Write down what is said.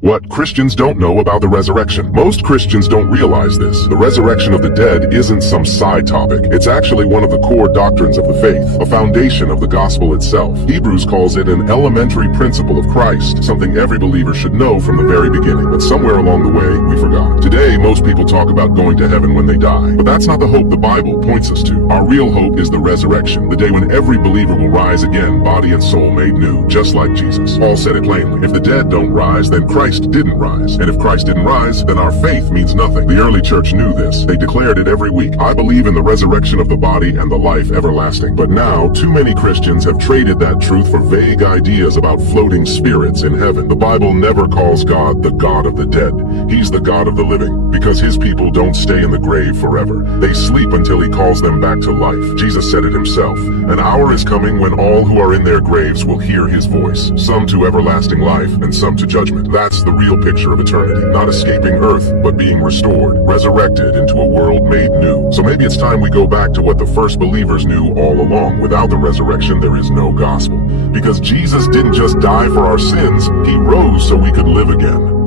What Christians don't know about the resurrection. Most Christians don't realize this. The resurrection of the dead isn't some side topic. It's actually one of the core doctrines of the faith, a foundation of the gospel itself. Hebrews calls it an elementary principle of Christ, something every believer should know from the very beginning. But somewhere along the way, we forgot. Today, most people talk about going to heaven when they die. But that's not the hope the Bible points us to. Our real hope is the resurrection, the day when every believer will rise again, body and soul made new, just like Jesus. Paul said it plainly. If the dead don't rise, then Christ didn't rise. And if Christ didn't rise, then our faith means nothing. The early church knew this. They declared it every week. I believe in the resurrection of the body and the life everlasting. But now, too many Christians have traded that truth for vague ideas about floating spirits in heaven. The Bible never calls God the God of the dead. He's the God of the living, because his people don't stay in the grave forever. They sleep until he calls them back to life. Jesus said it himself. An hour is coming when all who are in their graves will hear his voice, some to everlasting life and some to judgment. That's the real picture of eternity. Not escaping earth, but being restored, resurrected into a world made new. So maybe it's time we go back to what the first believers knew all along. Without the resurrection, there is no gospel. Because Jesus didn't just die for our sins, he rose so we could live again.